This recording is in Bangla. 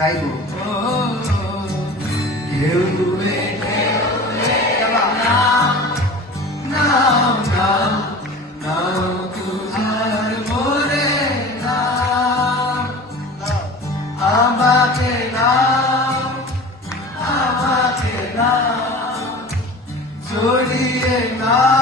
গাইব ঢেউ ডুবে নাও নাও নাও তুঝার মোরে নাও আমাকে নাও আমাকে নাও জড়িয়ে নাও